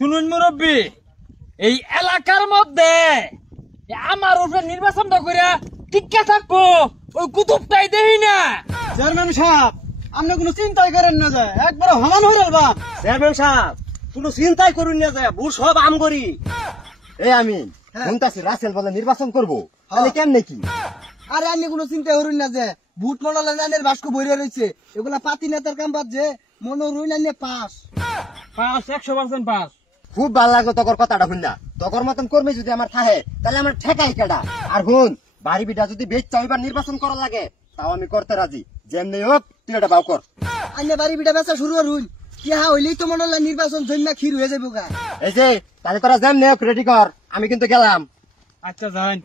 শুনুন মুরব্বী, এই এলাকার মধ্যে আমার উপরে নির্বাচনটা করে টিকা থাকবো ওই কুতুবটাই দেখি না। চেয়ারম্যান সাহেব, আপনি কোনো চিন্তাই করেন না যায়, একবার হমান হয়ে যাবা। চেয়ারম্যান সাহেব, কোনো চিন্তাই করুন না যায়, ভোট সব আম করি। এই আমি শুনতাছি রাসেল বলে নির্বাচন করবো, তাহলে কেমনে কি? আরে আপনি কোনো চিন্তা করুন না যে ভোট মনোনয়নের বাস্ক বইরে রয়েছে, এগুলা পাতি নেতার কাম বাদ যে মনোনয়ন পাস 100% পাস। খুব ভালো লাগলো তোর কথাটা শুনলা। তোর মতন কর্মী যদি আমার থাকে তাহলে আমার ঠেকাই কেডা। আর হুন, বাড়ি বিটা যদি বেচা এবার নির্বাচন করা লাগে তাও আমি করতে রাজি, যেমনি হোক তুই এটা বাউ কর। আইনে বাড়ি বিটা বেচা শুরু করুন, কি হইলেই তো মনোনয়ন নির্বাচন জন্য ক্ষীর হয়ে যাবো গা। এই যে তাহলে তোরা যেমনি হোক রেডি কর, আমি কিন্তু গেলাম। আচ্ছা যান।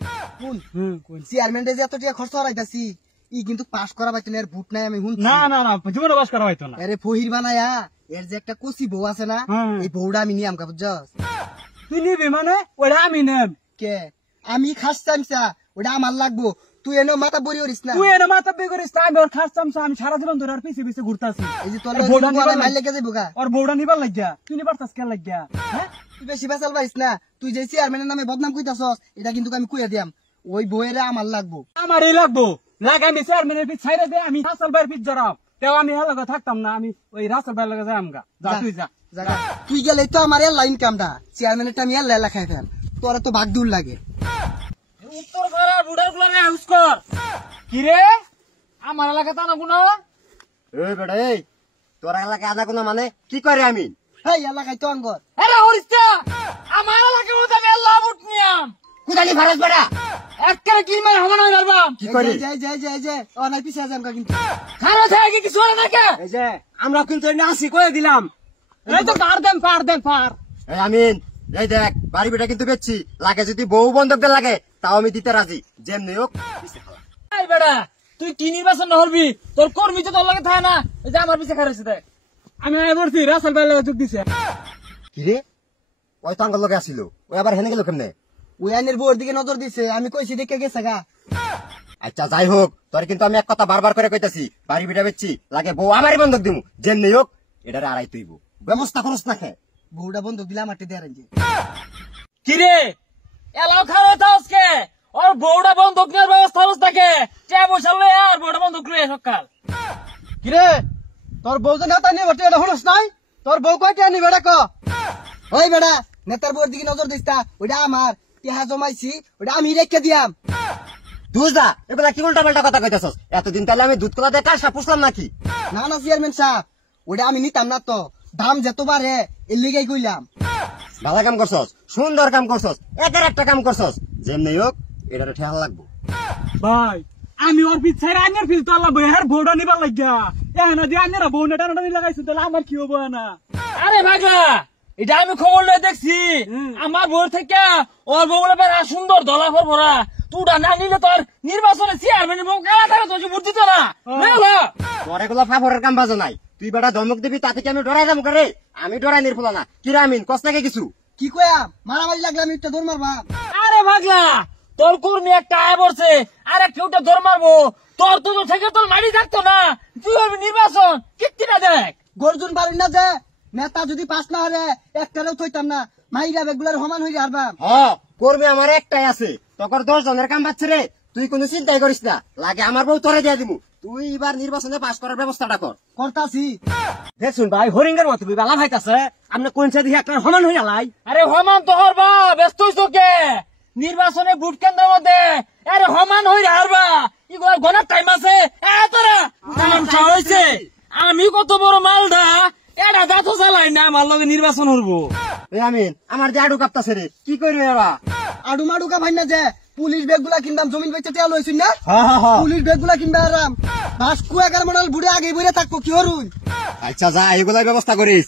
চেয়ারম্যান যে এত টাকা খরচ হরাইতাছি, ই কিন্তু পাস করা পাইতো না, এর ভোট নাই আমি শুনছি। না না না, জীবনে পাস করা হয়তো না। আরে ফহির বানায়া এর যে একটা কচি বউ আছে না, এই বউটা আমি নিয়াম কা বুঝছস। তুই নিবি মানে ওটা আমি নেব কে? আমি খাস চামচা, ওটা আমার লাগবো। তুই এনে মাথা বড়ি করিস না। তুই এনে মাথা বে করিস, আমি ওর খাস চামচা, আমি সারা জীবন ধরে আর পিছে পিছে ঘুরতাছি। এই যে তোর বউটা নিবার মাইল লেগে যাবো গা। আর বউটা নিবার লাগিয়া তুই নিবার তাস কে লাগিয়া? হ্যাঁ, তুই বেশি বেসাল পাইস না। তুই যে চেয়ারম্যানের নামে বদনাম কইতাছস, এটা কিন্তু আমি কইয়া দিয়াম, ওই বউয়েরা আমার লাগবো। আমারই লাগবো। লাগে আমি চেয়ারম্যানের পিছ ছাইরে দে, আমি রাসেল ভাইয়ের পিছ জড়াও, তেও আমি হ্যাঁ লগে থাকতাম না, আমি ওই রাসেল ভাইয়ের লগে যাম গা। যা তুই যা। তুই গেলে তো আমার এর লাইন কামটা, চেয়ারম্যানের আমি এর লেলা খাই ফেল, তোরা তো ভাগ দূর লাগে। উত্তর পাড়া বুড়ার গুলারে হাউস কর। কি রে, আমার এলাকা টানা গুনা? এই বেটা, এই তোর এলাকায় আদা কোনো মানে কি করে? আমি এই এলাকায় তো আঙ্গর। আরে হরিস্তা, আমার এলাকার মধ্যে আমি আল্লাহ ভোট নিয়াম। কুদালি ভারত বেটা, একেবারে কি মানে হমান হয়ে যাবাম। কি করি? যে ও নাই পিছিয়ে যাম কিন্তু। খারাপ থাকে কিছু হলো না কে? এই যে আমরা কিন্তু আসি কয়ে দিলাম। এই তো পার দেন পার। এই আমিন, এই দেখ বাড়ি বেটা কিন্তু বেচছি, লাগে যদি বউ বন্ধক দিয়ে লাগে তাও আমি দিতে রাজি, যেমনি হোক। এই বেটা, তুই কি নির্বাচন হরবি? তোর কর্মী তো তোর লাগে থাকে না, এই যে আমার পিছে খারাপ দেখ। আমি বলছি রাসেল ভাইয়ের লগে যোগ দিছে। কি রে, ওই তো আঙ্গল লগে আসিল, ওই আবার হেনে গেল কেমনে? ওই আইনের বউর দিকে নজর দিছে, আমি কইছি দেখে গেছে গা। আচ্ছা যাই হোক, তোর কিন্তু আমি এক কথা বারবার করে কইতাছি, বাড়ি বিটা বেচছি, লাগে বউ আমারই বন্ধক দিমু, যেমনি হোক এটারে আড়াই তুইব। ব্যবস্থা করস না খে? বউটা বন্ধক দিলাম আটে দেয়ার যে। কি রে, এলাও খাওয়া তাওসকে ওর বউটা বন্ধক নেওয়ার ব্যবস্থা হচ্ছে তাকে কে বসালে আর বউটা বন্ধক লয়ে সকাল। কিরে, তোর বউ যে নেতা নিয়ে ভর্তি এটা হলস নাই, তোর বউ কয়টা নিবে এটা ক। ওই বেড়া, নেতার বউর দিকে নজর দিস তা, ওইটা আমার টিহা জমাইছি, ওইটা আমি রেখে দিয়াম। দুজা এগুলা কি উল্টা পাল্টা কথা কইতাছস? এতদিন তাহলে আমি দুধ কলা দিয়ে কাঁসা পুষলাম নাকি? না না চেয়ারম্যান সাহেব, ওইটা আমি নিতাম না তো, দাম যেত বাড়ে এর লিগেই কইলাম। ভালো কাম করছস, সুন্দর কাম করছস, একের একটা কাম করছস, যেমনি হোক এটারে ঠেলা লাগবো। ভাই আমি ওর পিছে আইনের ফিল তো আল্লাহ বইহার বউটা নিবার লাগিয়া এখানে দিয়ে আইনেরা বউ নেটা নেটা লাগাইছে, তাহলে আমার কি হবো না? আরে ভাগলা, এটা আমি খবর লয়ে দেখছি, আমার বউ থেকে ওর বউগুলো বেড়া সুন্দর দলাফর ভরা, তুটা না নিলে তোর নির্বাচনে চেয়ারম্যানের বউ কারা তারা তো ভোট দিত না। তোর এগুলা ফাফরের কাম বাজো নাই, তুই বেটা ধমক দিবি তাতে কি আমি ডরাই যাবো করে? আমি ডরাই নির্ফলা না। কিরা আমিন কস নাকি কিছু? কি কয়াম, মারামারি লাগলে আমি একটা দৌড় মারবা। আরে ভাগলা, তোর কর্মী একটা আয় পড়ছে আর একটা ওটা দৌড় মারবো, তোর তো থেকে তোর মারি থাকতো না, তুই হবে নির্বাচন কিত্তিটা দেখ। গর্জুন পারি না যে নেতা যদি পাস না হলে একটারেও থইতাম না, মাইরা বেগুলার সমান হয়ে হারবাম। করবে আমার একটাই আছে, তখন 10 জনের কাম পাচ্ছে রে, তুই কোনো চিন্তাই করিস না, লাগে আমার বউ তোরে দিয়ে দিবো। তুই এবার নির্বাচনে পাস করার ব্যবস্থাটা কর। করতাছি। দেখুন ভাই, হরিঙ্গার মতো বেলা ভাইতাছে, আপনি কোন সাইড দিয়ে একটা সমান হয়ে আলাই। আরে হমান তো হরবা, ব্যস্ত হইছো কে? নির্বাচনে ভোট কেন্দ্রের মধ্যে আরে হমান হই হারবা, ইগুলা গণার টাইম আছে। তোরা হয়েছে আমি কত বড় মালদা, এটা দাঁত চালাই না আমার লগে নির্বাচন হরবো। আমিন, আমার যে আডু কাঁপতাছে রে, কি করবি এরা? আডু মাডুকা ভাই না যে পুলিশ ব্যাগ গুলা কিনবাম, জমিন বেচে তেল হয়েছি না, পুলিশ ব্যাগ গুলা কিনবে আরাম। 5 কুয়াকার মডেল বুড়ে আগে বইরে থাকবো, কি হরুন? আচ্ছা যা, এগুলাই ব্যবস্থা করিস।